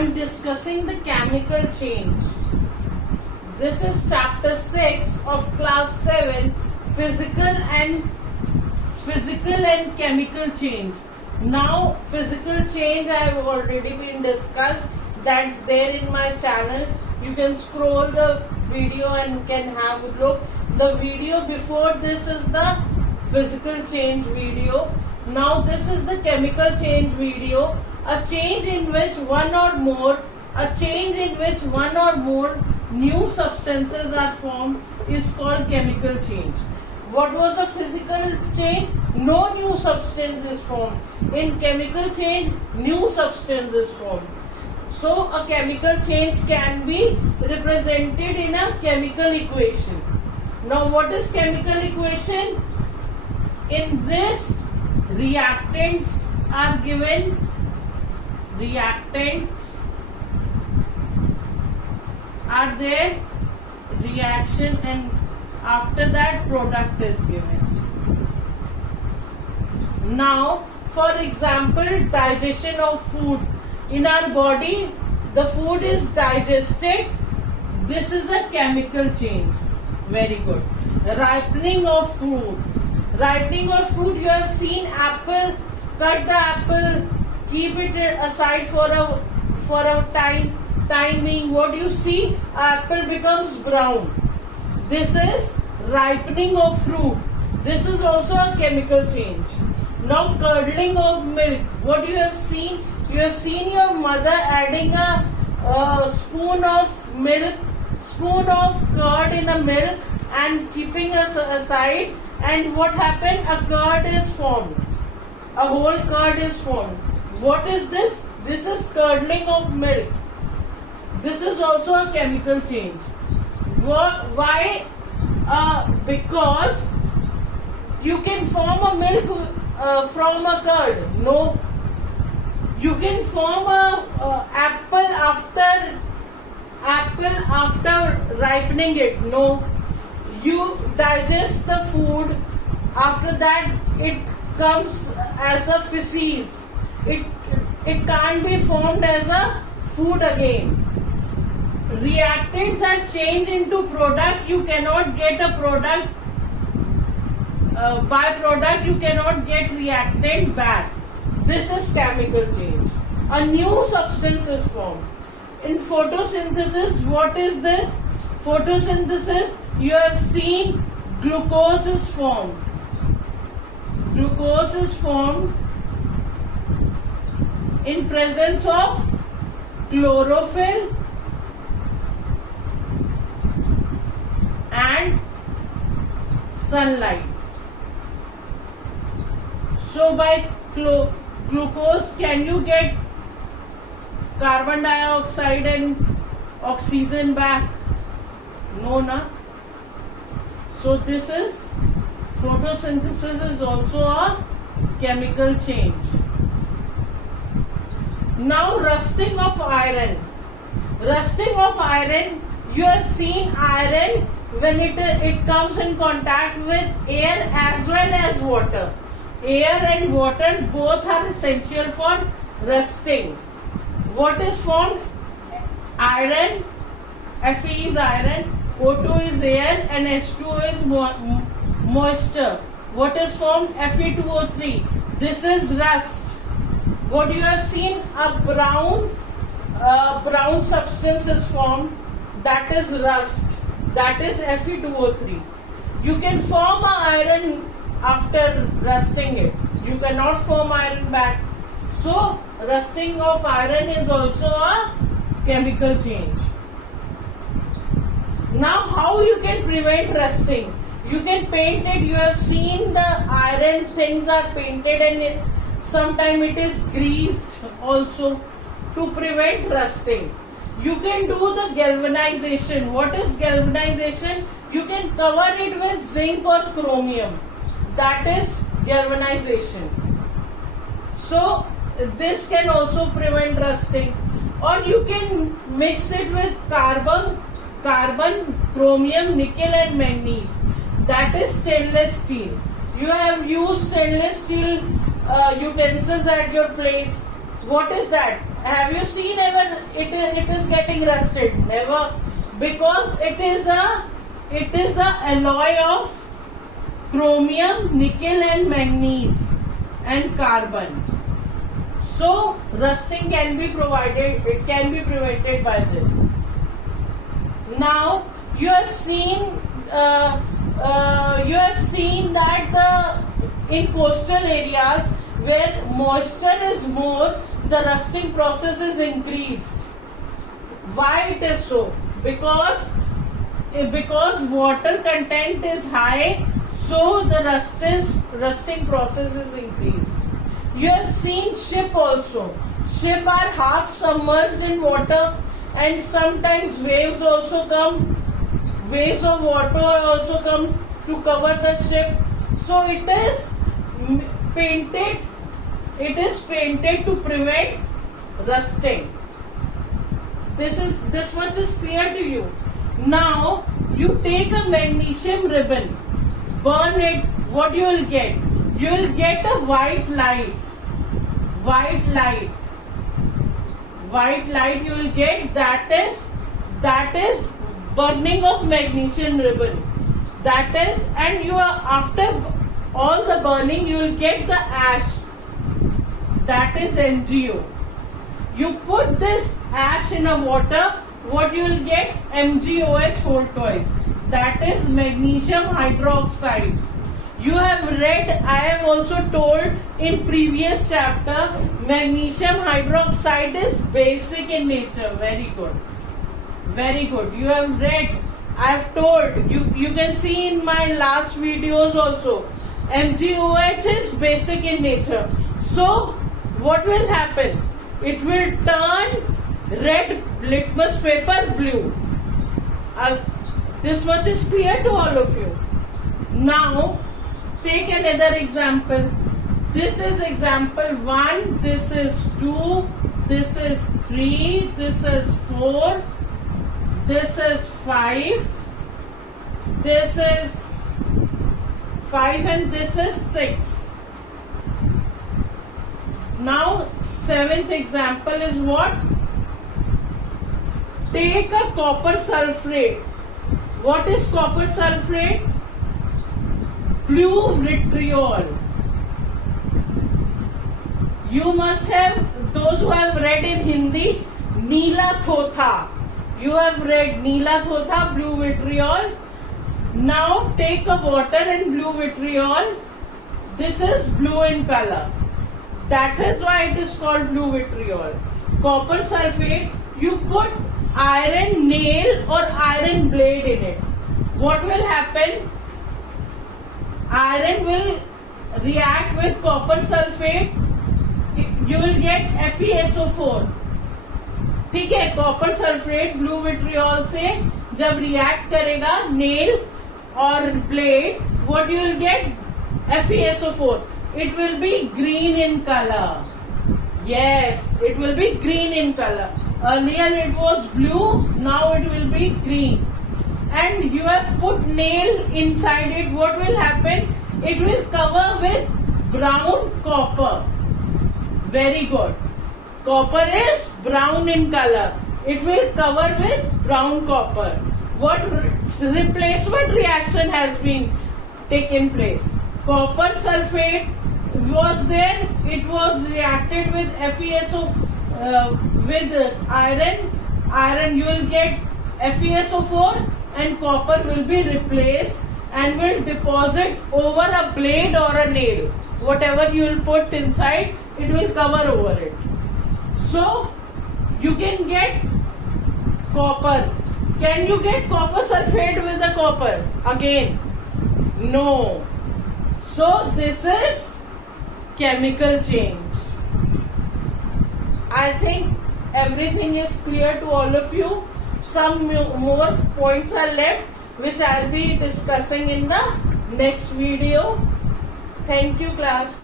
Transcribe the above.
am discussing the chemical change. This is chapter 6 of class 7, physical and chemical change. Now physical change I have already been discussed. That's there in my channel. You can scroll the video and can have a look. The video before this is the physical change video. Now this is the chemical change video. A change in which one or more new substances are formed is called chemical change. What was the physical change? No new substance is formed. In chemical change, new substance is formed. So a chemical change can be represented in a chemical equation. Now what is chemical equation? In this, reactants are given. Reactants are there, reaction, and after that product is given. Now, for example, digestion of food. In our body, the food is digested. This is a chemical change. Very good. Ripening of fruit. Ripening of fruit, you have seen apple. Cut the apple, keep it aside for a timing. What you see? Apple becomes brown. This is ripening of fruit. This is also a chemical change. Now curdling of milk. What you have seen? You have seen your mother adding a spoon of milk, spoon of curd in a milk and keeping us aside. And what happened? A curd is formed. A whole curd is formed. What is this? This is curdling of milk. This is also a chemical change. Why? Because you can form a milk from a curd. No. You can form a apple after ripening it. No. You digest the food. After that, it comes as a feces. It can't be formed as a food again. Reactants are changed into product. You cannot get a product. Byproduct, you cannot get reactant back. This is chemical change. A new substance is formed. In photosynthesis, what is this? Photosynthesis, you have seen glucose is formed. Glucose is formed in presence of chlorophyll and sunlight. So by glucose, can you get carbon dioxide and oxygen back? No, na. So this is photosynthesis is also a chemical change. Now rusting of iron. Rusting of iron, you have seen iron when it comes in contact with air as well as water. Air and water both are essential for rusting. What is formed? Iron, Fe is iron, O2 is air and H2O is moisture. What is formed? Fe2O3. This is rust. What you have seen? A brown substance is formed. That is rust. That is Fe2O3. You can form a iron after rusting it. You cannot form iron back. So rusting of iron is also a chemical change. Now how you can prevent rusting? You can paint it. You have seen the iron things are painted and sometimes it is greased also to prevent rusting. You can do the galvanization. What is galvanization? You can cover it with zinc or chromium. That is galvanization. So this can also prevent rusting. Or you can mix it with carbon, chromium, nickel and manganese. That is stainless steel. You have used stainless steel utensils at your place. What is that? Have you seen ever it is getting rusted? Never, because it is a alloy of chromium, nickel and manganese and carbon. So rusting can be provided, it can be prevented by this. Now you have seen that in coastal areas where moisture is more, the rusting process is increased. Why it is so? Because water content is high, so the rusting process is increased. You have seen ship also. Ship are half submerged in water, and sometimes waves also come. Waves of water also come to cover the ship. So it is painted. It is painted to prevent rusting. This much is clear to you. Now you take a magnesium ribbon, burn it. What you will get? You will get a white light. White light you will get, that is burning of magnesium ribbon. That is, and you are, after all the burning, you will get the ash. That is MgO. You put this ash in a water, what you will get? MgOH whole twice. That is magnesium hydroxide. You have read, I have also told in previous chapter, magnesium hydroxide is basic in nature. Very good. Very good. You have read, I have told. You can see in my last videos also. MgOH is basic in nature. So, what will happen? It will turn red litmus paper blue. This much is clear to all of you. Now, take another example. This is example 1, this is 2, this is 3, this is 4, this is 5, this is 5 and this is 6. Now 7th example is what? Take a copper sulfate. What is copper sulfate? Blue vitriol. You must have, those who have read in Hindi, Neela Thotha. You have read Neela Thotha, blue vitriol. Now take a water and blue vitriol. This is blue in color. That is why it is called blue vitriol. Copper sulfate, you put iron nail or iron blade in it. What will happen? Iron will react with copper sulfate. You will get FeSO4. ठीक है, copper sulphate blue vitriol से जब react करेगा nail और blade, what you will get? FeSO4. It will be green in color. Yes, it will be green in color. Earlier it was blue, now it will be green. And you have put nail inside it. What will happen? It will cover with brown copper. Very good. Copper is brown in color. It will cover with brown copper. What replacement reaction has been taken place? Copper sulfate was there. It was reacted with FeSO with iron. Iron, you will get FeSO4 and copper will be replaced and will deposit over a blade or a nail. Whatever you will put inside, it will cover over it. So you can get copper. Can you get copper sulfate with the copper? Again, no. So this is chemical change. I think everything is clear to all of you. Some more points are left which I will be discussing in the next video. Thank you, class.